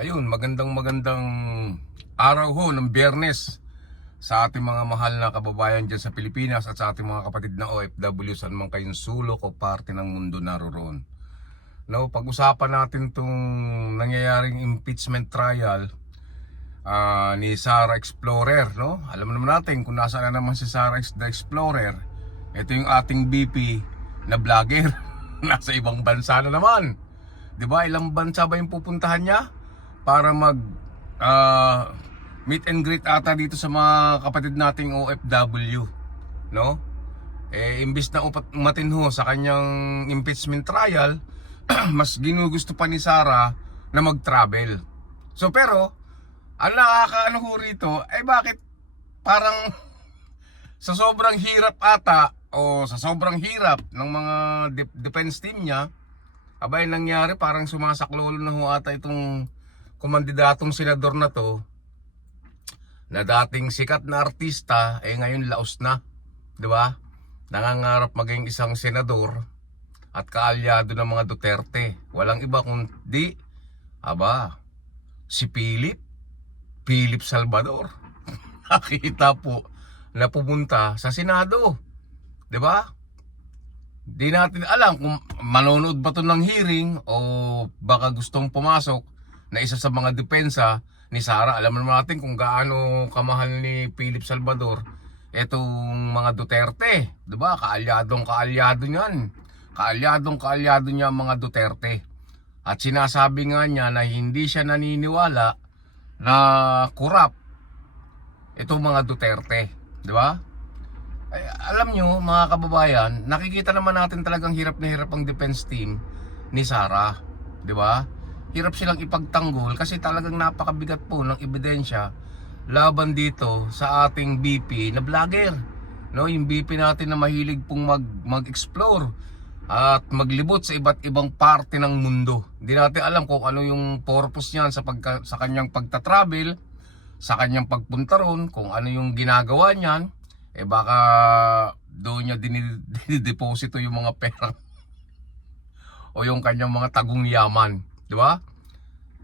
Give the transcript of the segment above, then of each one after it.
Ayun, magandang araw ho ng Biyernes sa ating mga mahal na kababayan dyan sa Pilipinas at sa ating mga kapatid na OFW saan man kayong sulok o parte ng mundo naroon. No, pag-usapan natin itong nangyayaring impeachment trial ni Sarah Explorer, no? Alam naman natin kung nasaan na naman si Sarah the Explorer. Ito yung ating BP na vlogger. Nasa ibang bansa na naman. 'Di ba? Ilang bansa ba yung pupuntahan niya para mag meet and greet ata dito sa mga kapatid nating OFW, no? Imbis na umatin ho sa kanyang impeachment trial, mas ginugusto pa ni Sara na mag-travel. So pero ang nakakaano ho rito bakit parang sa sobrang hirap ata o sa sobrang hirap ng mga defense team niya, abay nangyari parang sumasaklolo na ho ata itong kumandidatong senador na to, na dating sikat na artista ngayon laos na, 'di ba? Nangangarap maging isang senador at kaalyado ng mga Duterte. Walang iba kundi si Philip Salvador. Nakita po na pumunta sa Senado, 'di ba? Di natin alam kung manonood ba to ng hearing o baka gustong pumasok na isa sa mga depensa ni Sara. Alam naman natin kung gaano kamahal ni Philip Salvador etong mga Duterte, 'di ba? Kaalyado niyan. Kaalyado niya ang mga Duterte. At sinasabi nga niya na hindi siya naniniwala na korap itong mga Duterte, 'di ba? Alam nyo mga kababayan, nakikita naman natin talagang hirap na hirap ang defense team ni Sara, 'di ba? Hirap silang ipagtanggol kasi talagang napakabigat po ng ebidensya laban dito sa ating BP na vlogger, no? Yung BP natin na mahilig pong mag-explore at maglibot sa iba't ibang parte ng mundo. Hindi natin alam kung ano yung purpose niyan sa kanyang pagta-travel, sa kanyang pagpunta ron, kung ano yung ginagawa niyan. Baka doon niya dinideposito yung mga pera o yung kanyang mga tagong yaman, 'di ba?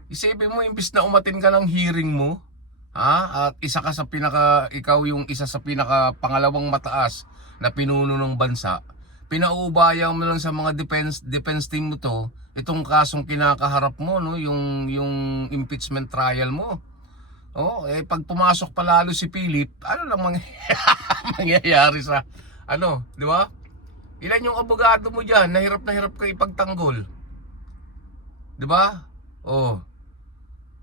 Isipin mo, imbis na umatin ka ng hearing mo, at ikaw yung isa sa pinaka pangalawang mataas na pinuno ng bansa, pinauubayan mo lang sa mga defense team mo itong kasong kinakaharap mo, no, yung impeachment trial mo. Pag pumasok pa lalo si Philip, ano lang mangyayari sa di ba? Ilan yung abogado mo diyan, na hirap ka ipagtanggol. 'Di ba?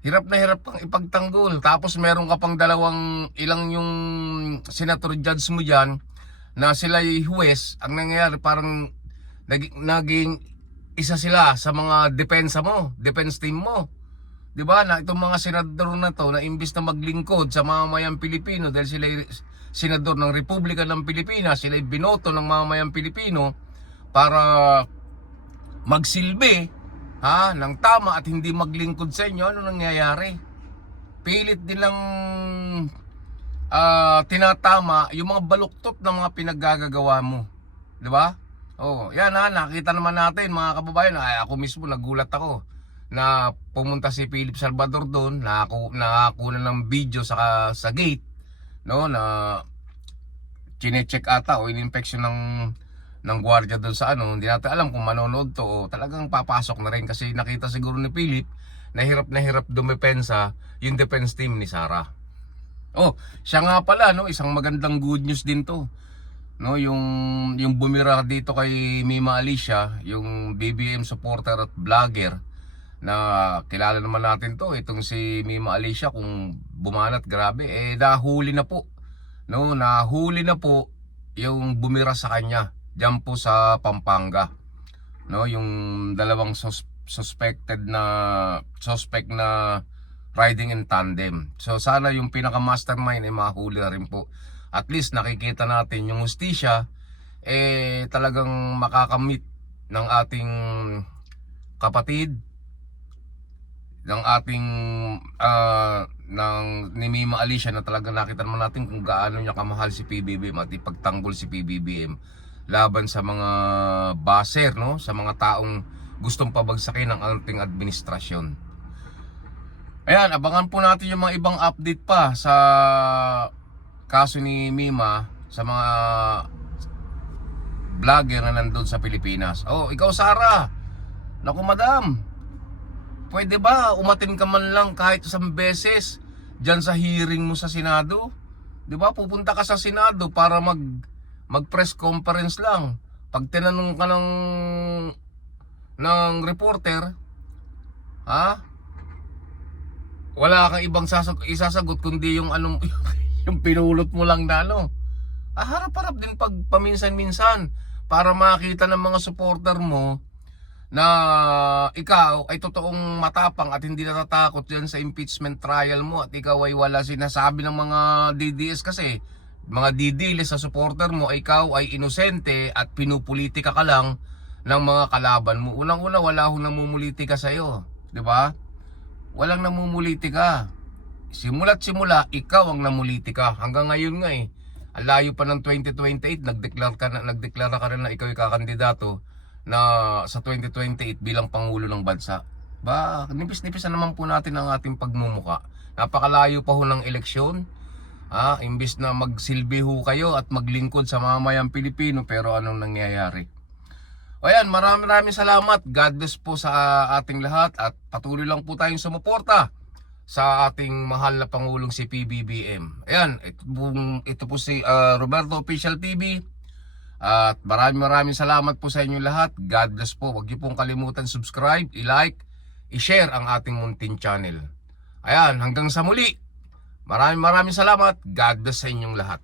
Hirap na hirap kang ipagtanggol. Tapos meron ka pang ilang yung senator judge mo diyan na sila ay huwes. Ang nangyayari parang naging isa sila sa mga defense team mo. 'Di ba? Na itong mga senador na to na imbis na maglingkod sa mamamayang Pilipino dahil sila ay senador ng Republika ng Pilipinas, sila ay binoto ng mamamayang Pilipino para magsilbi ng tama at hindi maglingkod sa inyo. Ano nangyayari? Pilit nilang tinatama yung mga baluktot ng mga pinaggagawa mo, 'di ba? Yan nakita naman natin mga kababayan. Ako mismo nagulat ako na pumunta si Philip Salvador doon, nakakuha ng video sa gate, no, na chine-check ata o in-inspection ng gwardiya doon sa hindi natin alam kung manonood to o talagang papasok na rin kasi nakita siguro ni Philip na hirap dumepensa yung defense team ni Sara. Siya nga pala, no, isang magandang good news din to, no, yung bumira dito kay Mima Alicia, yung BBM supporter at vlogger na kilala naman natin to, itong si Mima Alicia. Kung bumanat, grabe, nahuli na po, no, nahuli na po yung bumira sa kanya diyan po sa Pampanga, no, yung dalawang suspect na riding in tandem. So sana yung pinaka mastermind mahuli na rin po. At least nakikita natin yung hustisya talagang makakamit ng ating kapatid, ng ating ni Mima Alicia, na talagang nakita naman natin kung gaano niya kamahal si PBBM at ipagtanggol si PBBM laban sa mga baser, no, sa mga taong gustong pabagsakin ng ating administrasyon. Ayan, abangan po natin yung mga ibang update pa sa kaso ni Mima sa mga vlogger na nandun sa Pilipinas. Oh, ikaw Sara, naku madam, pwede ba umatin ka man lang kahit isang beses dyan sa hearing mo sa Senado? Di ba? Pupunta ka sa Senado para mag press conference lang. Pag tinanong ka ng reporter, ha? Wala kang ibang isasagot kundi yung anong yung pinulot mo lang na ano. Harap-harap din pag paminsan-minsan para makita ng mga supporter mo na ikaw ay totoong matapang at hindi natatakot dyan sa impeachment trial mo at ikaw ay wala sinasabi ng mga DDS kasi mga didilis sa supporter mo, ikaw ay inosente at pinupolitika ka lang ng mga kalaban mo. Unang-una, wala hong namumulitika sa'yo, di ba? Walang namumulitika. Simula't simula, ikaw ang namulitika. Hanggang ngayon nga eh. Ang layo pa ng 2028, nagdeklara ka na ikaw ay kakandidato na sa 2028 bilang Pangulo ng Bansa. Ba, nipis-nipis na naman po natin ang ating pagmumuka. Napakalayo pa ho ng eleksyon. Imbis na magsilbi ho kayo at maglingkod sa mamayang Pilipino, pero anong nangyayari? O yan, maraming salamat. God bless po sa ating lahat at patuloy lang po tayong sumuporta sa ating mahal na Pangulong si PBBM. Ayan, ito po si Roberto Official TV. At maraming salamat po sa inyo lahat. God bless po. Huwag niyo pong kalimutan subscribe, i-like, i-share ang ating munting channel. Ayan, hanggang sa muli. Maraming salamat. God bless sa inyong lahat.